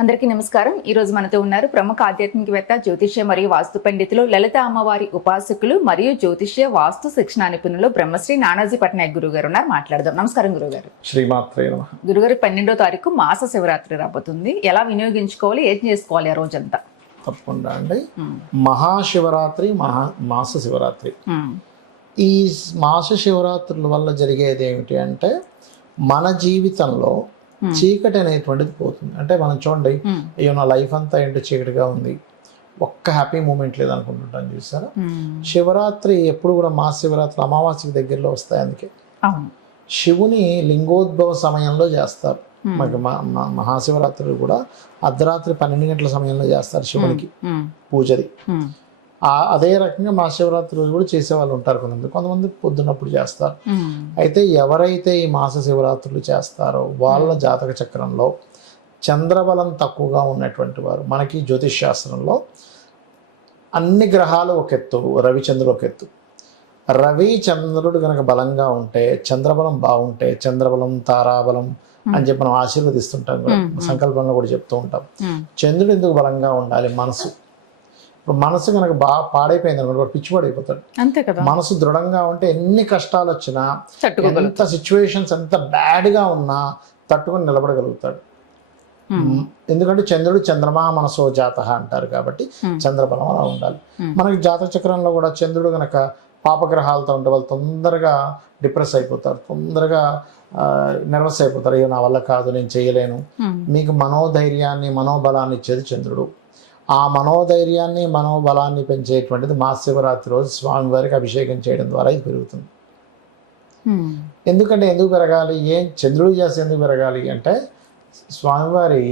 అందరికీ నమస్కారం. ఈ రోజు మనతో ఉన్నారు ప్రముఖ ఆధ్యాత్మికవేత్త, జ్యోతిష్య మరియు వాస్తు పండితులు, లలిత అమ్మవారి ఉపాసకులు మరియు జ్యోతిష్య వాస్తు శిక్షణ నిపుణులు బ్రహ్మశ్రీ నానాజీ పట్నాయక్ గురువు గారు ఉన్నారు. మాట్లాడదాం. నమస్కారం గురుగారు. శ్రీమాత్రే నమః. గురుగారు, 12వ తారీఖు మాస శివరాత్రి రాబోతుంది. ఎలా వినియోగించుకోవాలి, ఏం చేసుకోవాలి ఆ రోజంతా? తప్పకుండా అండి. మహాశివరాత్రి, మాస శివరాత్రి. ఈ మాస శివరాత్రుల వల్ల జరిగేది ఏమిటి అంటే, మన జీవితంలో చీకటి అనేటువంటిది పోతుంది. అంటే మనం చూడండి, అయ్యో నా లైఫ్ అంతా ఏంటో చీకటిగా ఉంది, ఒక్క హ్యాపీ మూమెంట్ లేదనుకుంటుంటాం. చూసారా, శివరాత్రి ఎప్పుడు కూడా మాస శివరాత్రి అమావాస్యకి దగ్గరలో వస్తాయి. అందుకే శివుని లింగోద్భవ సమయంలో చేస్తారు. మనకి మహాశివరాత్రి కూడా అర్ధరాత్రి 12 గంటల సమయంలో చేస్తారు శివునికి పూజది. అదే రకంగా మహాశివరాత్రి రోజు కూడా చేసేవాళ్ళు ఉంటారు. కొంతమంది పొద్దున్నప్పుడు చేస్తారు. అయితే ఎవరైతే ఈ మాస శివరాత్రులు చేస్తారో వాళ్ళ జాతక చక్రంలో చంద్రబలం తక్కువగా ఉన్నటువంటి వారు, మనకి జ్యోతిష్ శాస్త్రంలో అన్ని గ్రహాలు ఒక ఎత్తు, రవిచంద్రుడు ఒక ఎత్తు. రవి చంద్రుడు కనుక బలంగా ఉంటే, చంద్రబలం బాగుంటే, చంద్రబలం తారాబలం అని చెప్పి మనం ఆశీర్వదిస్తుంటాం కూడా, సంకల్పంలో కూడా చెప్తూ ఉంటాం. చంద్రుడు ఎందుకు బలంగా ఉండాలి? మనసు. ఇప్పుడు మనసు కనుక బాగా పాడైపోయింది అనుకోండి, వాడు పిచ్చిపాడైపోతాడు. అంతే కదా. మనసు దృఢంగా ఉంటే ఎన్ని కష్టాలు వచ్చినా, ఎంత సిచ్యువేషన్స్ ఎంత బ్యాడ్గా ఉన్నా తట్టుకొని నిలబడగలుగుతాడు. ఎందుకంటే చంద్రుడు చంద్రమా మనసో జాతః అంటారు కాబట్టి చంద్రబలం అలా ఉండాలి. మనకి జాతక చక్రంలో కూడా చంద్రుడు కనుక పాపగ్రహాలతో ఉంటే వాళ్ళు తొందరగా డిప్రెస్ అయిపోతారు, తొందరగా నర్వస్ అయిపోతారు. అయ్యో నా వల్ల కాదు, నేను చేయలేను. మీకు మనోధైర్యాన్ని, మనోబలాన్ని ఇచ్చేది చంద్రుడు. ఆ మనోధైర్యాన్ని, మనోబలాన్ని పెంచేటువంటిది మహాశివరాత్రి రోజు స్వామివారికి అభిషేకం చేయడం ద్వారా ఇది పెరుగుతుంది. ఎందుకు పెరగాలి? చంద్రుడు చేసి ఎందుకు పెరగాలి అంటే, స్వామివారి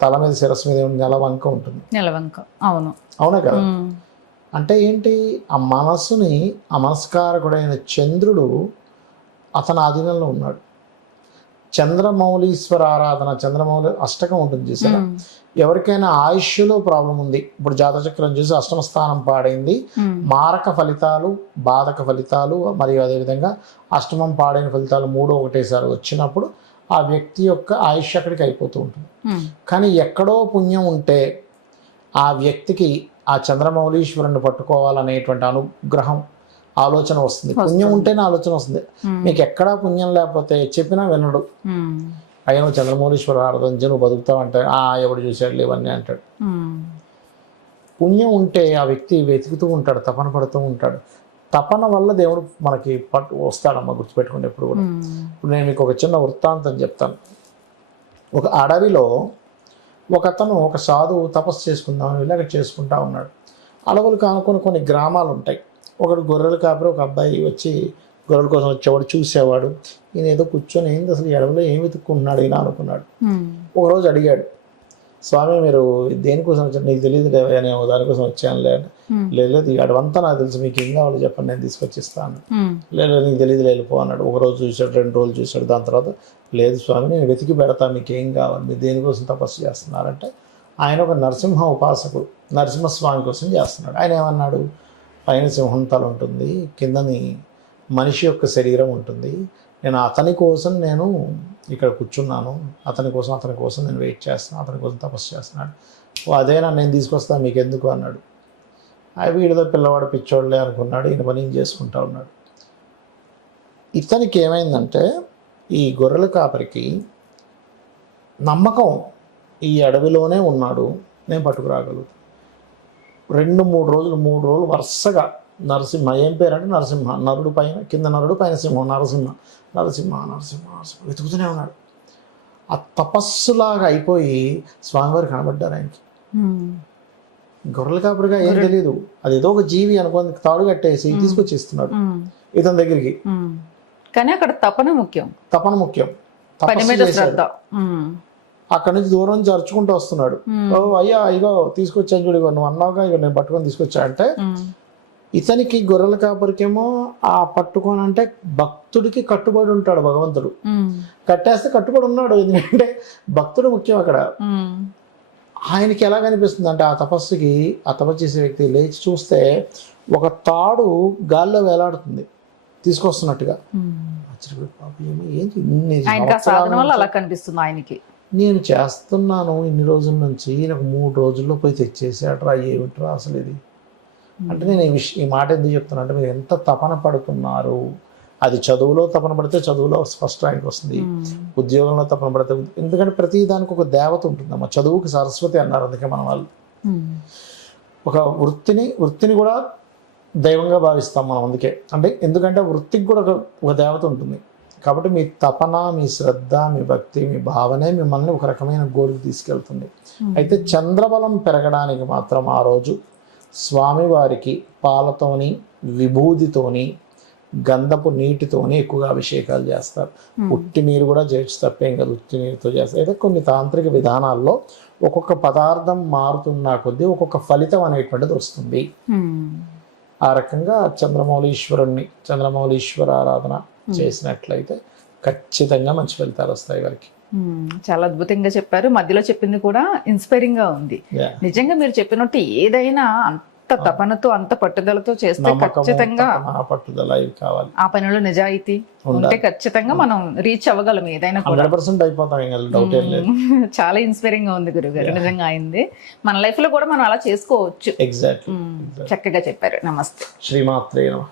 తల మీద, శిరస్సు మీద నెలవంక ఉంటుంది. నెలవంక, అవును. అవునా కదా. అంటే ఏంటి? ఆ మనస్సుని, ఆ మనస్కారకుడైన చంద్రుడు అతని ఆధీనంలో ఉన్నాడు. చంద్రమౌళీశ్వర ఆరాధన, చంద్రమౌళి అష్టకం ఉంటుంది చూసారా. ఎవరికైనా ఆయుష్లో ప్రాబ్లం ఉంది, ఇప్పుడు జాతచక్రం చూసి అష్టమ స్థానం పాడైంది, మారక ఫలితాలు, బాధక ఫలితాలు, మరియు అదేవిధంగా అష్టమం పాడైన ఫలితాలు 3 ఒకటేసారి వచ్చినప్పుడు ఆ వ్యక్తి యొక్క ఆయుష్ అక్కడికి అయిపోతూ ఉంటుంది. కానీ ఎక్కడో పుణ్యం ఉంటే ఆ వ్యక్తికి ఆ చంద్రమౌళీశ్వరుని పట్టుకోవాలనేటువంటి అనుగ్రహం, ఆలోచన వస్తుంది. పుణ్యం ఉంటేనే ఆలోచన వస్తుంది. మీకు ఎక్కడా పుణ్యం లేకపోతే చెప్పినా వినడు. అయ్యా నువ్వు చంద్రమౌళీశ్వర ఆరాధన నువ్వు బతుకుతావు అంటే, ఎవడు చూశాడు ఇవన్నీ అంటాడు. పుణ్యం ఉంటే ఆ వ్యక్తి వెతుకుతూ ఉంటాడు, తపన పడుతూ ఉంటాడు. తపన వల్ల దేవుడు మనకి వస్తాడమ్మ, గుర్తుపెట్టుకోండి ఎప్పుడు కూడా. ఇప్పుడు నేను మీకు ఒక చిన్న వృత్తాంతం చెప్తాను. ఒక అడవిలో ఒక సాధువు తపస్సు చేసుకుందామని వెళ్ళి అక్కడ చేసుకుంటా ఉన్నాడు. అడవులు కానుకొని కొన్ని గ్రామాలు ఉంటాయి. ఒకడు గొర్రెలు కాపరి, ఒక అబ్బాయి వచ్చి గొర్రెల కోసం వచ్చేవాడు, చూసేవాడు. ఈయన ఏదో కూర్చొని ఏంది అసలు ఈ అడవిలో ఏం వెతుక్కుంటున్నాడు ఈయన అనుకున్నాడు. ఒకరోజు అడిగాడు, స్వామి మీరు దేనికోసం వచ్చారు? నీకు తెలియదు నేను దానికోసం వచ్చాను. లేదు ఈ అడవంతా నాకు తెలుసు, మీకు ఏం కావాలో చెప్పండి, నేను తీసుకొచ్చిస్తాను. లేదు నీకు తెలియదు, వెళ్ళిపో అన్నాడు. ఒక రోజు చూశాడు, 2 రోజులు చూశాడు. దాని తర్వాత లేదు స్వామి నేను వెతికి పెడతాను, మీకు ఏం కావాలి, మీరు దేనికోసం తపస్సు చేస్తున్నారంటే, ఆయన ఒక నరసింహ ఉపాసకుడు, నరసింహస్వామి కోసం చేస్తున్నాడు. ఆయన ఏమన్నాడు, పైన సింహం తల ఉంటుంది, కిందని మనిషి యొక్క శరీరం ఉంటుంది, నేను అతని కోసం నేను ఇక్కడ కూర్చున్నాను, అతని కోసం నేను వెయిట్ చేస్తున్నాను, అతని కోసం తపస్సు చేస్తున్నాడు. అదేనా నేను తీసుకొస్తాను, మీకు ఎందుకు అన్నాడు. వీడితో పిల్లవాడు పిచ్చోళ్ళే అనుకున్నాడు. ఈయన పని చేసుకుంటా ఉన్నాడు. ఇతనికి ఏమైందంటే, ఈ గొర్రెల కాపరికి నమ్మకం, ఈ అడవిలోనే ఉన్నాడు, నేను పట్టుకురాగలుగుతాను. 2-3 రోజులు వరుసగా నరసింహ, ఏం పేరంటే నరసింహ, నరుడు పైన, కింద నరుడు పైన సింహం, నరసింహ వెతుకుతూనే ఉన్నాడు. ఆ తపస్సులాగా అయిపోయి స్వామివారు కనబడ్డారు ఆయనకి. గొర్రెల కాపరిగా ఏం తెలియదు, అది ఏదో ఒక జీవి అనుకోని తాడు కట్టేసి తీసుకొచ్చి ఇస్తున్నాడు ఇతని దగ్గరికి. కానీ అక్కడ తపన ముఖ్యం. అక్కడి నుంచి దూరం నుంచి అరుచుకుంటూ వస్తున్నాడు. అయ్యా ఇగో తీసుకొచ్చాను చూడు, నువ్వు అన్నావుగా, ఇక నేను పట్టుకొని తీసుకొచ్చా అంటే, ఇతనికి గొర్రెల కాపరికేమో ఆ పట్టుకొని అంటే భక్తుడికి కట్టుబడి ఉంటాడు భగవంతుడు. కట్టేస్తే కట్టుబడి ఉన్నాడు, ఎందుకంటే భక్తుడు ముఖ్యం అక్కడ. ఆయనకి ఎలా కనిపిస్తుంది అంటే, ఆ తపస్సుకి, ఆ తపస్సు చేసే వ్యక్తి లేచి చూస్తే ఒక తాడు గాల్లో వేలాడుతుంది తీసుకొస్తున్నట్టుగా. ఆశ్చర్యపోయి, ఏంటి ఆయనకి ఆ సాధన వల్ల అలా కనిపిస్తుంది ఆయనకి. నేను చేస్తున్నాను ఇన్ని రోజుల నుంచి, నాకు 3 రోజుల్లో పోయి తెచ్చేసాడరా, ఏమిట్రా అసలు ఇది అంటే. నేను ఈ మాట ఎందుకు చెప్తున్నా అంటే, మీరు ఎంత తపన పడుతున్నారు. అది చదువులో తపన పడితే చదువులో ఫస్ట్ ర్యాంక్ వస్తుంది, ఉద్యోగంలో తపన పడితే, ఎందుకంటే ప్రతి దానికి ఒక దేవత ఉంటుందమ్మా. చదువుకి సరస్వతి అన్నారు, అందుకే మన వాళ్ళు. ఒక వృత్తిని కూడా దైవంగా భావిస్తాం మనం, అందుకే. అంటే ఎందుకంటే వృత్తికి కూడా ఒక దేవత ఉంటుంది. కాబట్టి మీ తపన, మీ శ్రద్ధ, మీ భక్తి, మీ భావనే మిమ్మల్ని ఒక రకమైన గోలుకి తీసుకెళ్తుంది. అయితే చంద్రబలం పెరగడానికి మాత్రం ఆ రోజు స్వామివారికి పాలతోని, విభూతితోని, గంధపు నీటితోని ఎక్కువగా అభిషేకాలు చేస్తారు. ఉట్టి నీరు కూడా చేయొచ్చు, తప్పేం కదా, ఉట్టి నీరుతో చేస్తారు. అయితే కొన్ని తాంత్రిక విధానాల్లో ఒక్కొక్క పదార్థం మారుతున్న కొద్దీ ఒక్కొక్క ఫలితం అనేటువంటిది వస్తుంది. ఆ రకంగా చంద్రమౌళీశ్వర ఆరాధన చేసినట్లయితే ఖచ్చితంగా మంచి ఫలితాలు వస్తాయి వారికి. చాలా అద్భుతంగా చెప్పారు. మధ్యలో చెప్పింది కూడా ఇన్స్పైరింగ్ గా ఉంది. నిజంగా మీరు చెప్పినట్టు ఏదైనా అంత తపనతో, అంత పట్టుదలతో చేస్తే ఖచ్చితంగా పట్టుదల ఇవి కావాలి. ఆ పనిలో నిజాయితీ ఉంటే ఖచ్చితంగా మనం రీచ్ అవ్వగలం ఏదైనా కూడా. 100% అయిపోతాం, ఏం డౌట్ ఏం లేదు. చాలా ఇన్స్పైరింగ్ గా ఉంది గురుగారు, నిజంగా అయింది. మన లైఫ్ లో కూడా మనం అలా చేసుకోవచ్చు. ఎగ్జాక్ట్లీ. చక్కగా చెప్పారు. నమస్తే. శ్రీమాత్రే నమః.